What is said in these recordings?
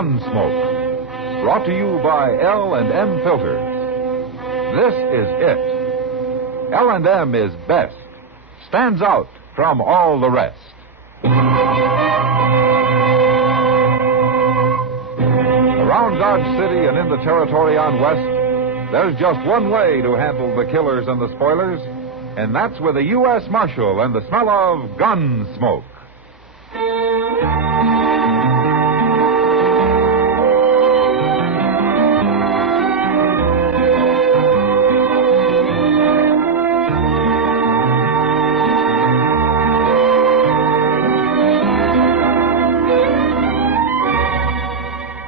Gunsmoke, brought to you by L&M Filters. This is it. L&M is best, stands out from all the rest. Around Dodge City and in the territory on West, there's just one way to handle the killers and the spoilers, and that's with a U.S. Marshal and the smell of Gunsmoke.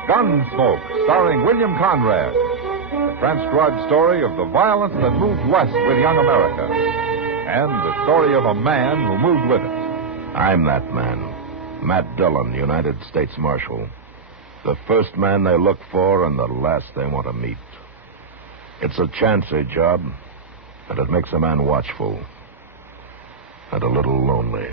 Gunsmoke, starring William Conrad. The transcribed story of the violence that moved west with young America. And the story of a man who moved with it. I'm that man. Matt Dillon, United States Marshal. The first man they look for and the last they want to meet. It's a chancy job, and it makes a man watchful. And a little lonely.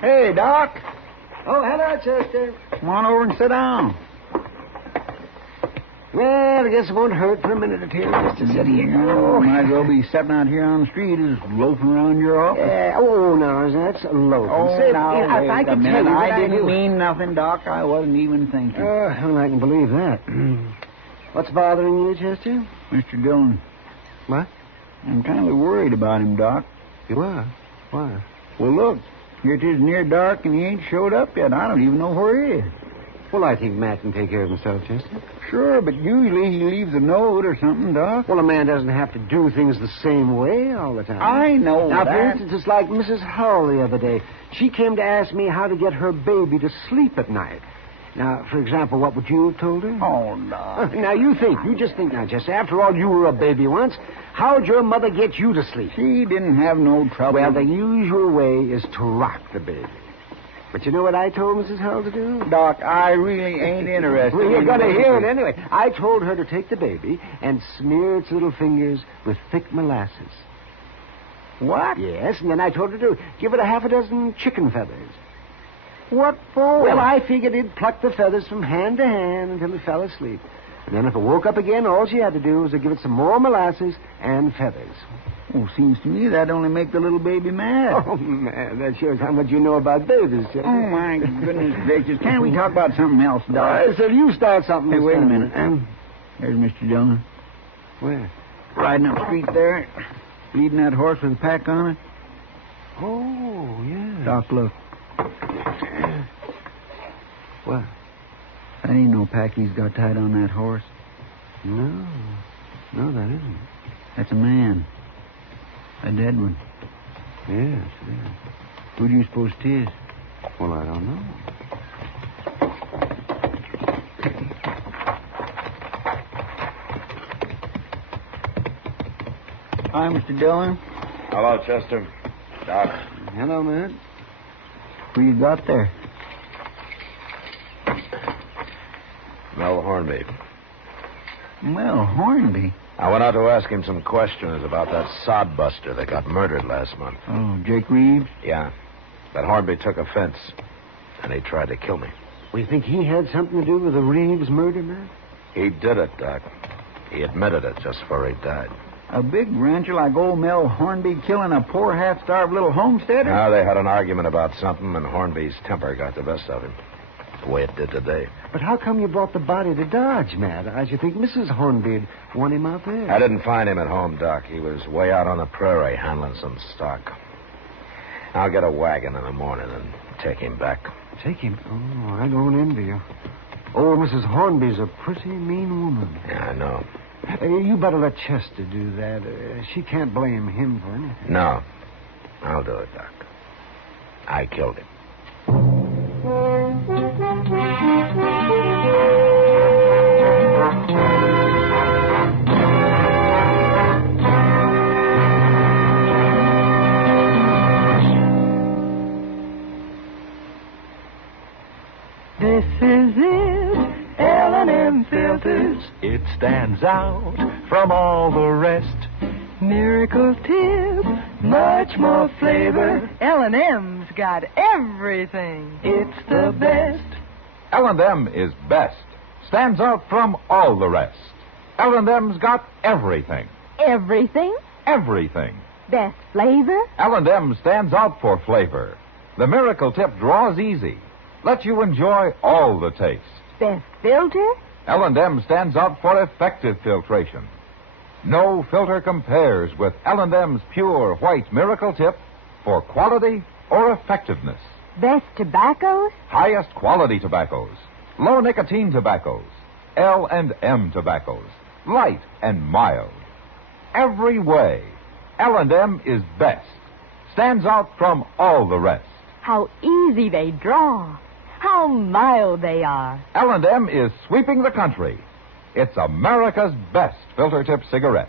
Hey, Doc. Oh, hello, Chester. Come on over and sit down. Well, I guess it won't hurt for a minute or two just to sit here. Oh, might as well be sitting out here on the street as loafing around your office. No, that's loafing. Oh, Say, now, if I could tell you what I didn't do. mean nothing, Doc. I wasn't even thinking. Well, I can believe that. What's bothering you, Chester? Mr. Dillon. What? I'm kind of worried about him, Doc. You are? Why? Well, look. Here it is near dark and he ain't showed up yet. I don't even know where he is. Well, I think Matt can take care of himself, Chester. Sure, but usually he leaves a note or something, Doc. Well, a man doesn't have to do things the same way all the time. I know now, that. for instance, it's like Mrs. Hull the other day. She came to ask me how to get her baby to sleep at night. Now, for example, what would you have told her? Oh, Doc. Now, you just think now, Chester. After all, you were a baby once. How'd your mother get you to sleep? She didn't have no trouble. Well, the usual way is to rock the baby. But you know what I told Mrs. Hull to do? Doc, I really ain't interested. Well, you're going to hear it anyway. I told her to take the baby and smear its little fingers with thick molasses. What? Yes, and then I told her to give it a half a dozen chicken feathers. What for? Well, I figured he'd pluck the feathers from hand to hand until he fell asleep. And then if it woke up again, all she had to do was to give it some more molasses and feathers. Oh, seems to me that'd only make the little baby mad. Oh, man, that shows how much you know about babies, Chester. Oh, my goodness gracious. Can't we talk about something else, Doc? All right, so you start something. Hey, this wait a time. minute. There's Mr. Dillon. Where? Riding up the street there, leading that horse with a pack on it. Oh, yeah. Doc, look. What? That ain't no pack he's got tied on that horse. No, that isn't. That's a man. A dead one. Yes, it is. Who do you suppose it is? Well, I don't know. Hi, Mr. Dillon. Hello, Chester. Doc. Hello, Matt. Who you got there? Mel Hornby. Well, Hornby. I went out to ask him some questions about that sodbuster that got murdered last month. Oh, Jake Reeves? Yeah. But Hornby took offense, and he tried to kill me. We think he had something to do with the Reeves murder, Matt? He did it, Doc. He admitted it just before he died. A big rancher like old Mel Hornby killing a poor half-starved little homesteader? Now, they had an argument about something, and Hornby's temper got the best of him. The way it did today. But how come you brought the body to Dodge, Matt? I should think Mrs. Hornby'd want him out there. I didn't find him at home, Doc. He was way out on the prairie handling some stock. I'll get a wagon in the morning and take him back. Take him? Oh, I don't envy you. Oh, Mrs. Hornby's a pretty mean woman. Yeah, I know. You better let Chester do that. She can't blame him for anything. No. I'll do it, Doc. I killed him. stands out from all the rest. Miracle Tip, much more flavor. L&M's got everything. It's the best. L&M is best. Stands out from all the rest. L&M's got everything. Everything? Everything. Best flavor? L&M stands out for flavor. The Miracle Tip draws easy. Lets you enjoy all the taste. Best filter? L&M stands out for effective filtration. No filter compares with L&M's pure white Miracle Tip for quality or effectiveness. Best tobaccos? Highest quality tobaccos. Low nicotine tobaccos. L&M tobaccos. Light and mild. Every way, L&M is best. Stands out from all the rest. How easy they draw. How mild they are. L&M is sweeping the country. It's America's best filter tip cigarette.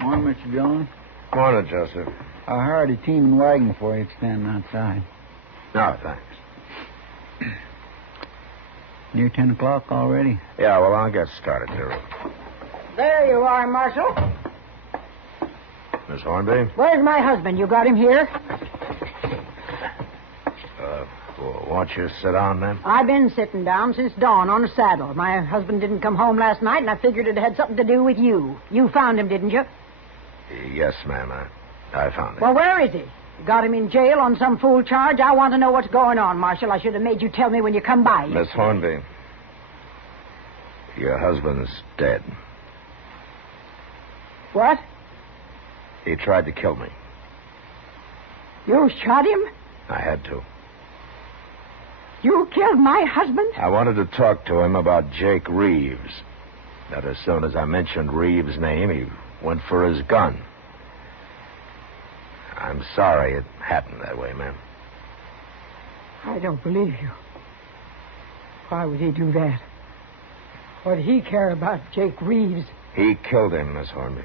Morning, Mr. Dillon. Morning, Joseph. I hired a team and wagon for you. It's standing outside. No, thanks. Near 10 o'clock already? Yeah, well, I'll get started here. There you are, Marshal. Miss Hornby? Where's my husband? You got him here? Won't you sit down, then? I've been sitting down since dawn on a saddle. My husband didn't come home last night, and I figured it had something to do with you. You found him, didn't you? Yes, ma'am. I found him. Well, where is he? You got him in jail on some fool charge? I want to know what's going on, Marshal. I should have made you tell me when you come by. Miss Hornby, your husband's dead. What? He tried to kill me. You shot him? I had to. You killed my husband? I wanted to talk to him about Jake Reeves. But as soon as I mentioned Reeves' name, he went for his gun. I'm sorry it happened that way, ma'am. I don't believe you. Why would he do that? What did he care about Jake Reeves? He killed him, Miss Hornby.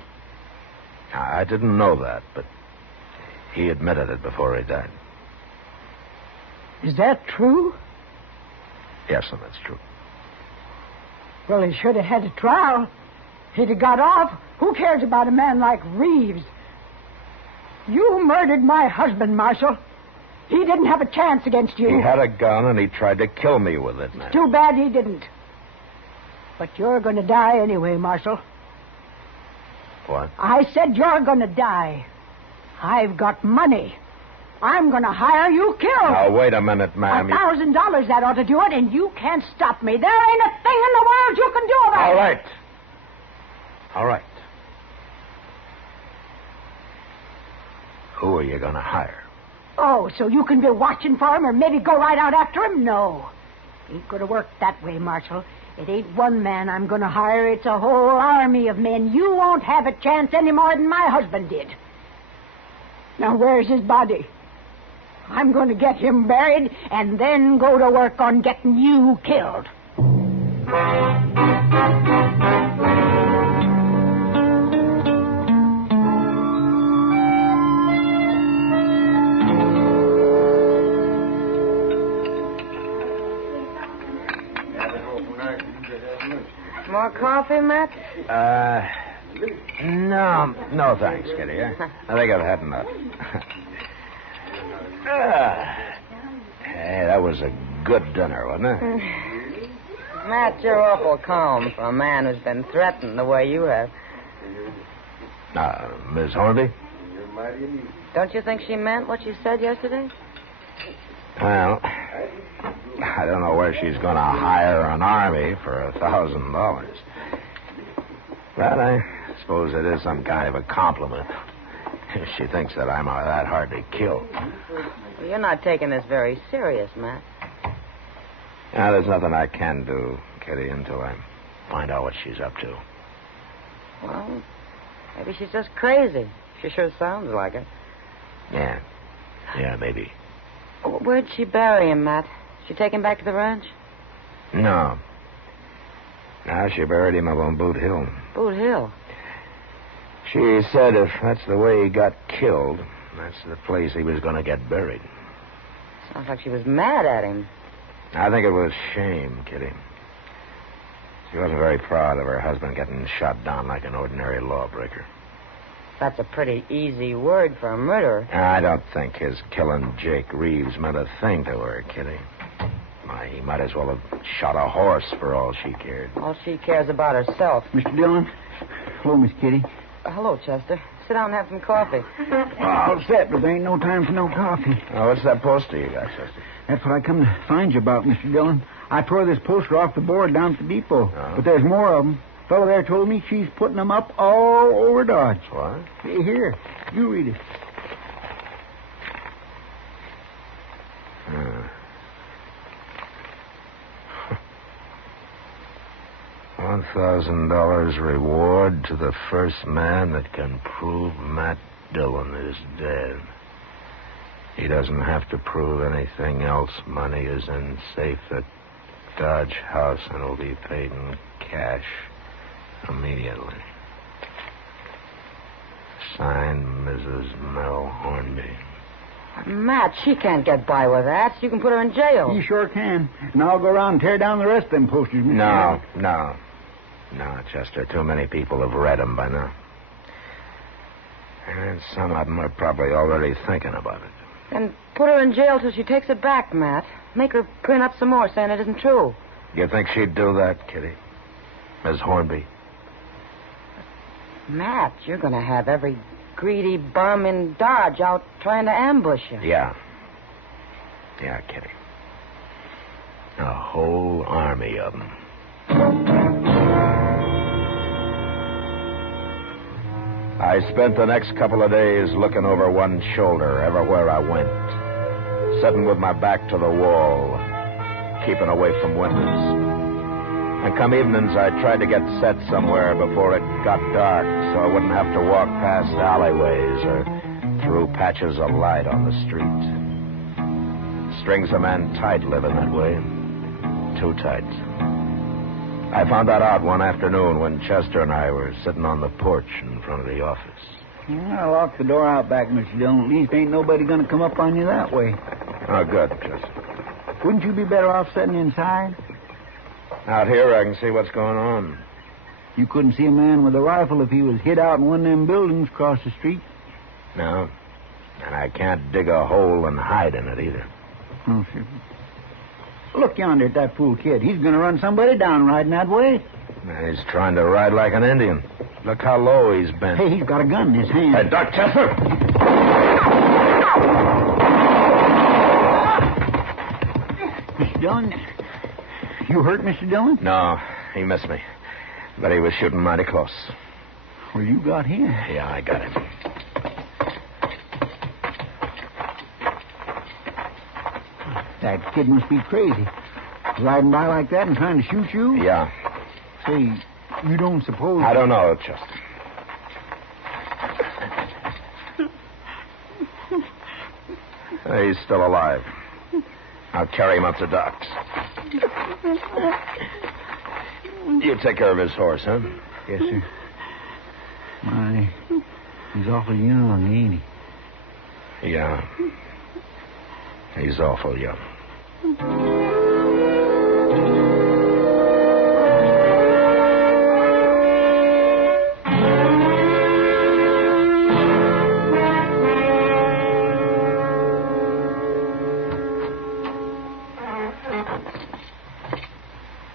I didn't know that, but he admitted it before he died. Is that true? Yes, sir, that's true. Well, he should have had a trial. He'd have got off. Who cares about a man like Reeves? You murdered my husband, Marshal. He didn't have a chance against you. He had a gun and he tried to kill me with it, ma'am. Too bad he didn't. But you're going to die anyway, Marshal. What? I said you're going to die. I've got money. I'm going to hire you killed. Now, wait a minute, ma'am. $1,000, that ought to do it, and you can't stop me. There ain't a thing in the world you can do about it. All right. All right. Who are you going to hire? Oh, so you can be watching for him or maybe go right out after him? No. Ain't going to work that way, Marshal. It ain't one man I'm going to hire. It's a whole army of men. You won't have a chance any more than my husband did. Now, where's his body? I'm going to get him buried and then go to work on getting you killed. More coffee, Matt? No, thanks, Kitty. I think I've had enough. Hey, that was a good dinner, wasn't it? Matt, you're awful calm for a man who's been threatened the way you have. Miss Hornby? Don't you think she meant what she said yesterday? Well, I don't know where she's going to hire an army for $1,000. But I suppose it is some kind of a compliment. If she thinks that I'm that hard to kill. Well, you're not taking this very serious, Matt. Now, there's nothing I can do, Kitty, until I find out what she's up to. Well, Maybe she's just crazy. She sure sounds like it. Yeah. Yeah, maybe. Where'd she bury him, Matt? She take him back to the ranch? No. No, she buried him up on Boot Hill. Boot Hill? She said if that's the way he got killed, that's the place he was going to get buried. Sounds like she was mad at him. I think it was shame, Kitty. She wasn't very proud of her husband getting shot down like an ordinary lawbreaker. That's a pretty easy word for a murderer. I don't think his killing Jake Reeves meant a thing to her, Kitty. Why, he might as well have shot a horse for all she cared. All she cares about herself. Mr. Dillon. Hello, Miss Kitty. Hello, Chester. Sit down and have some coffee. All set, but there ain't no time for no coffee. Oh, what's that poster you got, Chester? That's what I come to find you about, Mr. Dillon. I tore this poster off the board down at the depot. Oh. But there's more of them. Fellow there told me she's putting them up all over Dodge. What? Hey, here, you read it. $1,000 reward to the first man that can prove Matt Dillon is dead. He doesn't have to prove anything else. Money is in safe at Dodge House and will be paid in cash immediately. Signed, Mrs. Mel Hornby. Matt, she can't get by with that. You can put her in jail. You sure can. And I'll go around and tear down the rest of them posters, Mr. No, Chester. Too many people have read them by now. And some of them are probably already thinking about it. And put her in jail till she takes it back, Matt. Make her print up some more saying it isn't true. You think she'd do that, Kitty? Miss Hornby? Matt, you're going to have every greedy bum in Dodge out trying to ambush you. Yeah, Kitty. A whole army of them. I spent the next couple of days looking over one shoulder everywhere I went, sitting with my back to the wall, keeping away from windows. And come evenings, I tried to get set somewhere before it got dark so I wouldn't have to walk past alleyways or through patches of light on the street. Strings a man tight living that way. Too tight. I found that out one afternoon when Chester and I were sitting on the porch in front of the office. Yeah, I locked the door out back, Mr. Dillon. At least ain't nobody going to come up on you that way. Oh, good, Chester. Wouldn't you be better off sitting inside? Out here, I can see what's going on. You couldn't see a man with a rifle if he was hid out in one of them buildings across the street. No. And I can't dig a hole and hide in it either. Oh, sure. Look yonder at that fool kid. He's going to run somebody down riding that way. He's trying to ride like an Indian. Look how low he's bent. Hey, he's got a gun in his hand. Hey, Doc Chester! Mr. Dillon, you hurt Mr. Dillon? No, he missed me. But he was shooting mighty close. Well, you got him. Yeah, I got him. That kid must be crazy. Riding by like that and trying to shoot you? Yeah. Say, you don't suppose... I don't know, Chester. He's still alive. I'll carry him up to Doc's. You take care of his horse, huh? Yes, sir. My, he's awful young, ain't he? Yeah. He's awful young.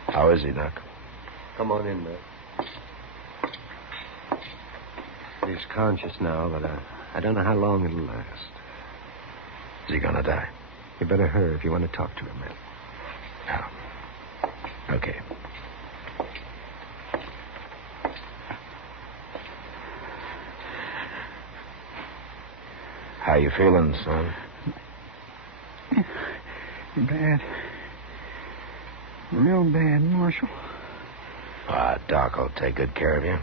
How is he, Doc? Come on in, Matt. He's conscious now, but I don't know how long it'll last. Is he gonna die? You better hurry if you want to talk to him, Matt. No. Okay. How you feeling, son? Bad. Real bad, Marshal. Doc will take good care of you.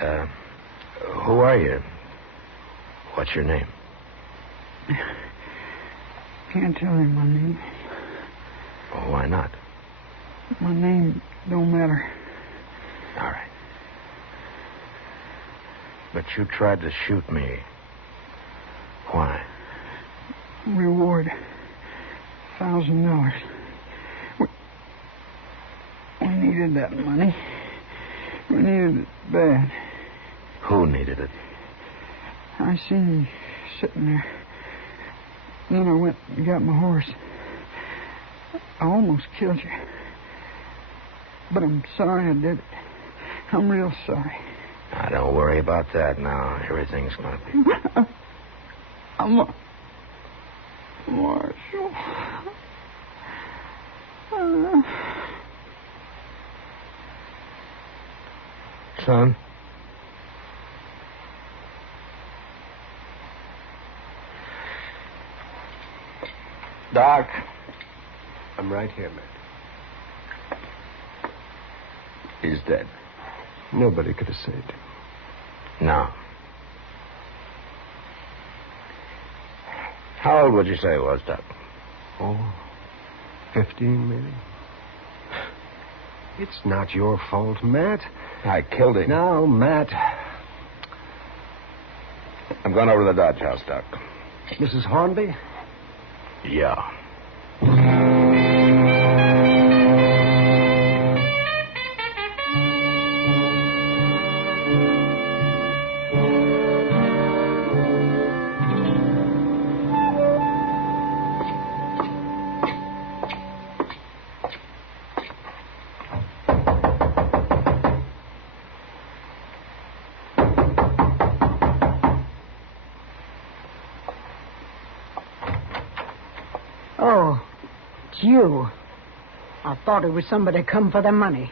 Who are you? What's your name? Can't tell you my name. Oh, why not? My name don't matter. All right. But you tried to shoot me. Why? Reward. $1,000. We needed that money. We needed it bad. Who needed it? I seen you sitting there. Then I went and got my horse. I almost killed you. But I'm sorry I did it. I'm real sorry. Now, don't worry about that now. Everything's going to be... I'm a... Marshal. Son? Doc. I'm right here, Matt. He's dead. Nobody could have saved him. No. How old would you say he was, Doc? Oh, 15, maybe. It's not your fault, Matt. I killed him. No, Matt. I'm going over to the Dodge House, Doc. Mrs. Hornby? Yeah. Oh, it's you. I thought it was somebody come for the money.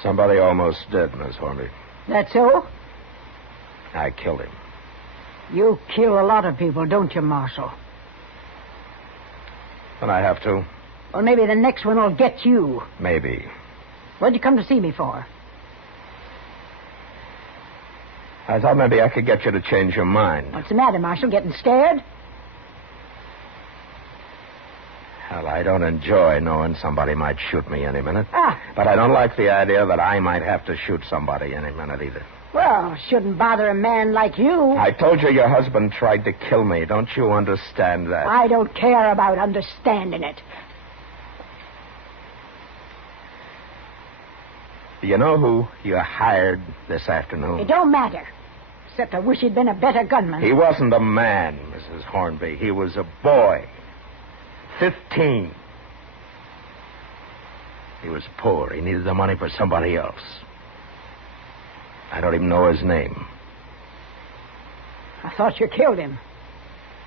Somebody almost dead, Miss Hornby. That's so? I killed him. You kill a lot of people, don't you, Marshal? And I have to. Well, maybe the next one will get you. Maybe. What'd you come to see me for? I thought maybe I could get you to change your mind. What's the matter, Marshal? Getting scared? Well, I don't enjoy knowing somebody might shoot me any minute. Ah. But I don't like the idea that I might have to shoot somebody any minute either. Well, shouldn't bother a man like you. I told you your husband tried to kill me. Don't you understand that? I don't care about understanding it. Do you know who you hired this afternoon? It don't matter. Except I wish he'd been a better gunman. He wasn't a man, Mrs. Hornby. He was a boy. 15. He was poor. He needed the money for somebody else. I don't even know his name. I thought you killed him.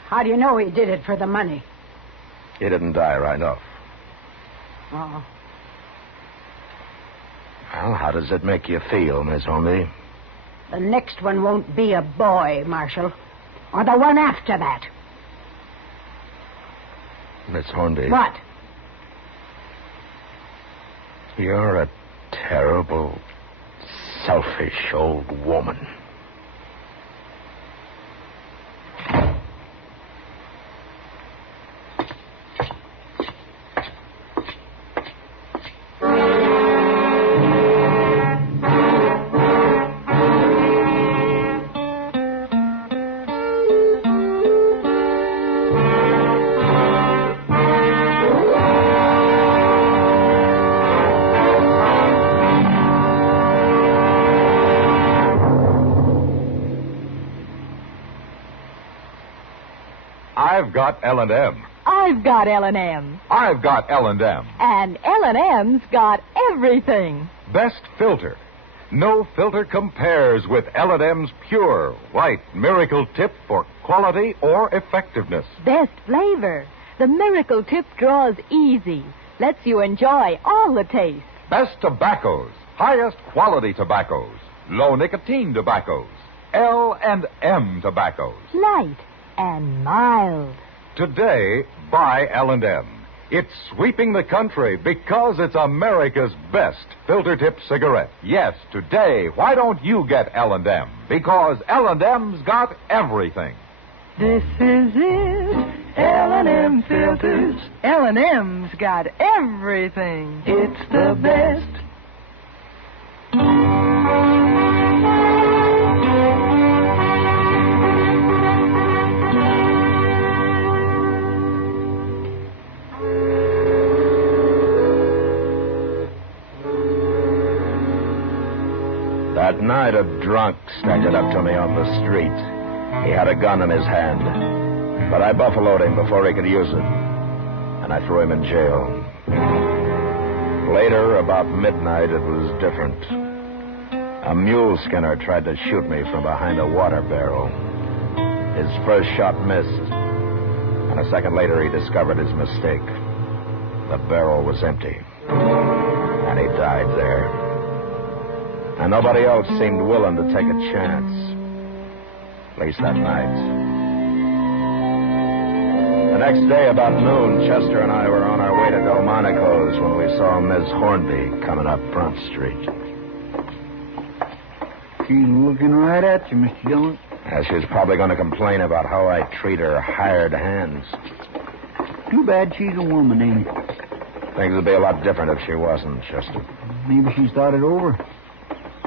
How do you know he did it for the money? He didn't die right off. Oh. Well, how does it make you feel, Miss Hornby? The next one won't be a boy, Marshal. Or the one after that. Miss Hornby. What? You're a terrible, selfish old woman. I've got L&M. I've got L&M. I've got L&M. And L&M's got everything. Best filter. No filter compares with L&M's pure, white miracle tip for quality or effectiveness. Best flavor. The Miracle Tip draws easy. Lets you enjoy all the taste. Best tobaccos. Highest quality tobaccos. Low nicotine tobaccos. L&M tobaccos. Light and mild. Today, buy L&M. It's sweeping the country because it's America's best filter-tip cigarette. Yes, today, why don't you get L&M? Because L&M's got everything. This is it. L&M filters. L&M's got everything. It's the best. That night, a drunk staggered up to me on the street. He had a gun in his hand, but I buffaloed him before he could use it, and I threw him in jail. Later, about midnight, it was different. A mule skinner tried to shoot me from behind a water barrel. His first shot missed, and a second later, he discovered his mistake. The barrel was empty, and he died there. And nobody else seemed willing to take a chance. At least that night. The next day, about noon, Chester and I were on our way to Delmonico's when we saw Miss Hornby coming up Front Street. She's looking right at you, Mr. Dillon. She was probably going to complain about how I treat her hired hands. Too bad she's a woman, ain't it? Things would be a lot different if she wasn't, Chester. Maybe she's thought it over.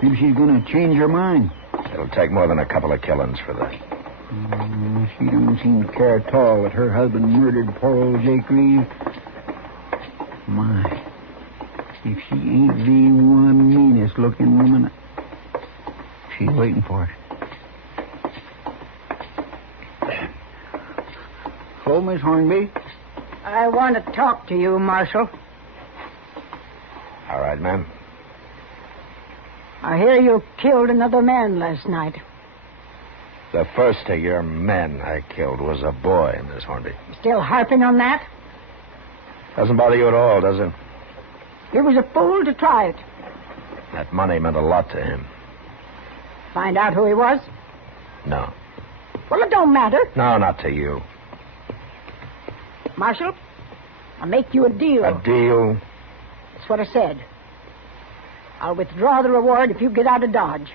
Maybe she's going to change her mind. It'll take more than a couple of killings for that. She don't seem to care at all that her husband murdered poor old Jake Reeves. My, if she ain't the one meanest-looking woman, she's waiting for it. Hello, Miss Hornby. I want to talk to you, Marshal. All right, ma'am. I hear you killed another man last night. The first of your men I killed was a boy, Miss Hornby. Still harping on that? Doesn't bother you at all, does it? You was a fool to try it. That money meant a lot to him. Find out who he was? No. Well, it don't matter. No, not to you. Marshal, I'll make you a deal. A deal? That's what I said. I'll withdraw the reward if you get out of Dodge.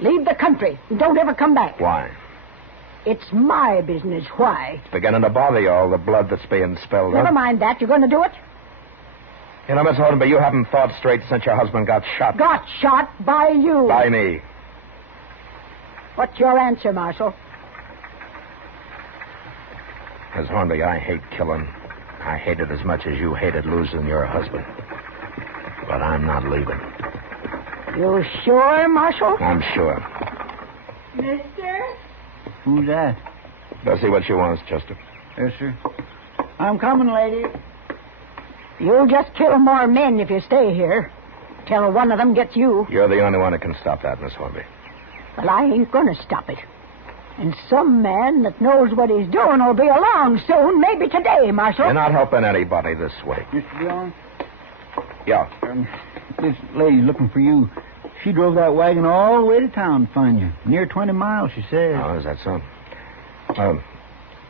Leave the country and don't ever come back. Why? It's my business. Why? It's beginning to bother you, all the blood that's being spilled. Never mind that. You're going to do it? You know, Miss Hornby, you haven't thought straight since your husband got shot. Got shot by you. By me. What's your answer, Marshal? Miss Hornby, I hate killing. I hate it as much as you hated losing your husband. But I'm not leaving. You sure, Marshal? I'm sure. Mister? Who's that? Go see what she wants, Chester. Yes, sir. I'm coming, lady. You'll just kill more men if you stay here. Till one of them gets you. You're the only one that can stop that, Miss Hornby. Well, I ain't going to stop it. And some man that knows what he's doing will be along soon, maybe today, Marshal. You're not helping anybody this way. Mr. Dillon? Yeah. This lady's looking for you. She drove that wagon all the way to town to find you. Near 20 miles, she said. Oh, is that so?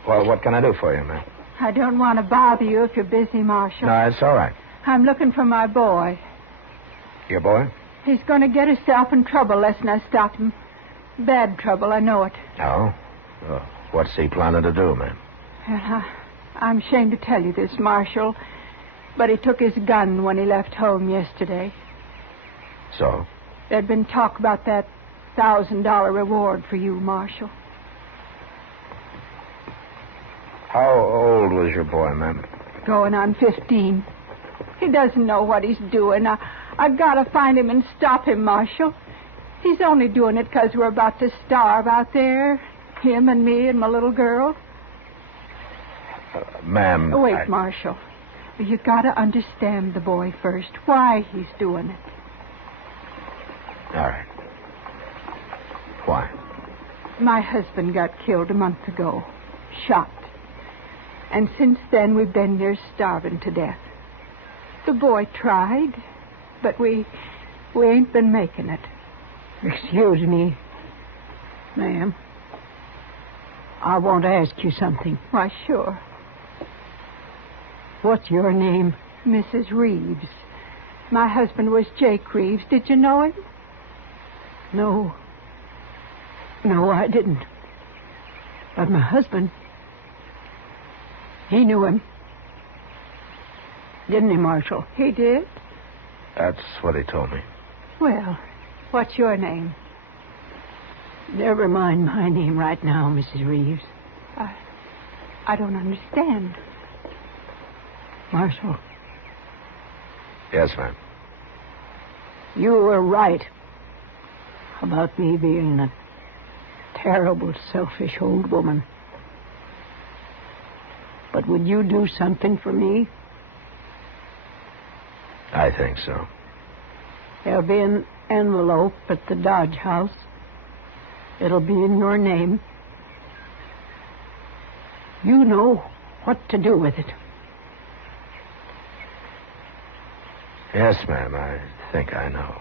Well, what can I do for you, ma'am? I don't want to bother you if you're busy, Marshal. No, it's all right. I'm looking for my boy. Your boy? He's going to get himself in trouble lest I stop him. Bad trouble, I know it. Oh? What's he planning to do, ma'am? Well, I'm ashamed to tell you this, Marshal, but he took his gun when he left home yesterday. So? There'd been talk about that $1,000 reward for you, Marshal. How old was your boy, ma'am? Going on 15. He doesn't know what he's doing. I've got to find him and stop him, Marshal. He's only doing it because we're about to starve out there. Him and me and my little girl. Ma'am... Wait, Marshal. You got to understand the boy first. Why he's doing it. All right. Why? My husband got killed a month ago. Shot. And since then, we've been near starving to death. The boy tried, but we ain't been making it. Excuse me, ma'am. I want to ask you something. Why, sure. What's your name? Mrs. Reeves. My husband was Jake Reeves. Did you know him? No. No, I didn't. But my husband, he knew him. Didn't he, Marshal? He did? That's what he told me. Well, what's your name? Never mind my name right now, Mrs. Reeves. I don't understand. Marshal. Yes, ma'am. You were right about me being a terrible, selfish old woman. But would you do something for me? I think so. There'll be an envelope at the Dodge House. It'll be in your name. You know what to do with it. Yes, ma'am, I think I know.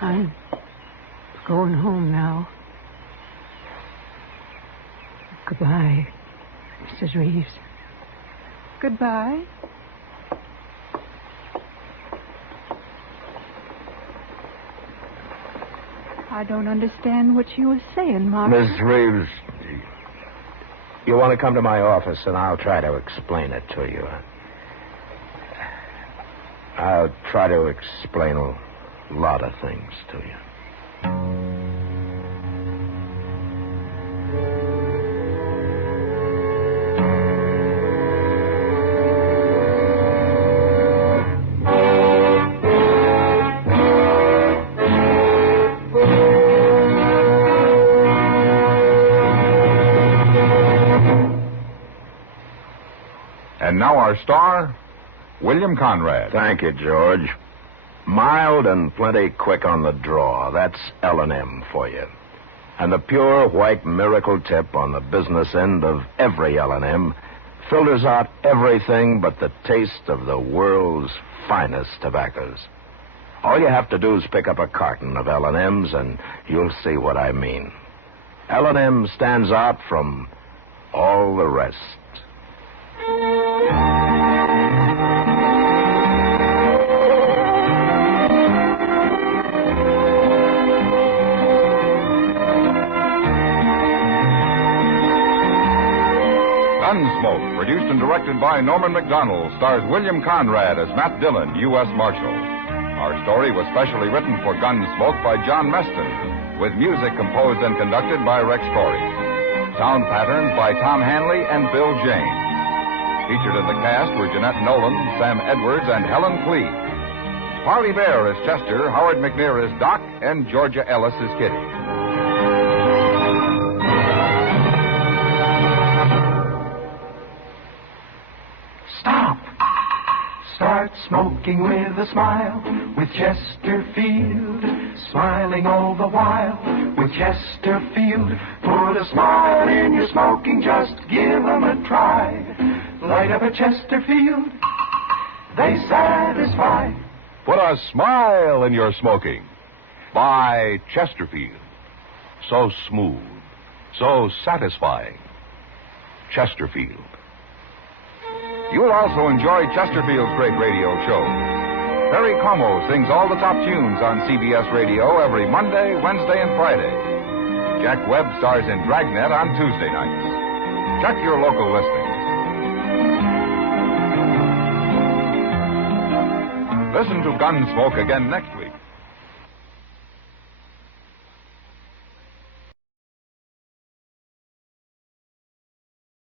I'm going home now. Goodbye, Mrs. Reeves. Goodbye. I don't understand what you were saying, Marshal. Miss Reeves, you want to come to my office and I'll try to explain it to you. I'll try to explain a lot of things to you. And now our star, William Conrad. Thank you, George. Mild and plenty quick on the draw. That's L&M for you. And the pure white miracle tip on the business end of every L&M filters out everything but the taste of the world's finest tobaccos. All you have to do is pick up a carton of L&Ms and you'll see what I mean. L&M stands out from all the rest. Gunsmoke, produced and directed by Norman Macdonnell, stars William Conrad as Matt Dillon, U.S. Marshal. Our story was specially written for Gunsmoke by John Meston, with music composed and conducted by Rex Corey. Sound patterns by Tom Hanley and Bill James. Featured in the cast were Jeanette Nolan, Sam Edwards, and Helen Clee. Parley Bear is Chester, Howard McNear is Doc, and Georgia Ellis is Kitty. Stop! Start smoking with a smile, with Chesterfield, smiling all the while, with Chesterfield. Put a smile in your smoking, just give 'em a try. Light up a Chesterfield, they satisfy. Put a smile in your smoking. By Chesterfield. So smooth, so satisfying. Chesterfield. You'll also enjoy Chesterfield's great radio show. Perry Como sings all the top tunes on CBS Radio every Monday, Wednesday, and Friday. Jack Webb stars in Dragnet on Tuesday nights. Check your local listings. Listen to Gunsmoke again next week.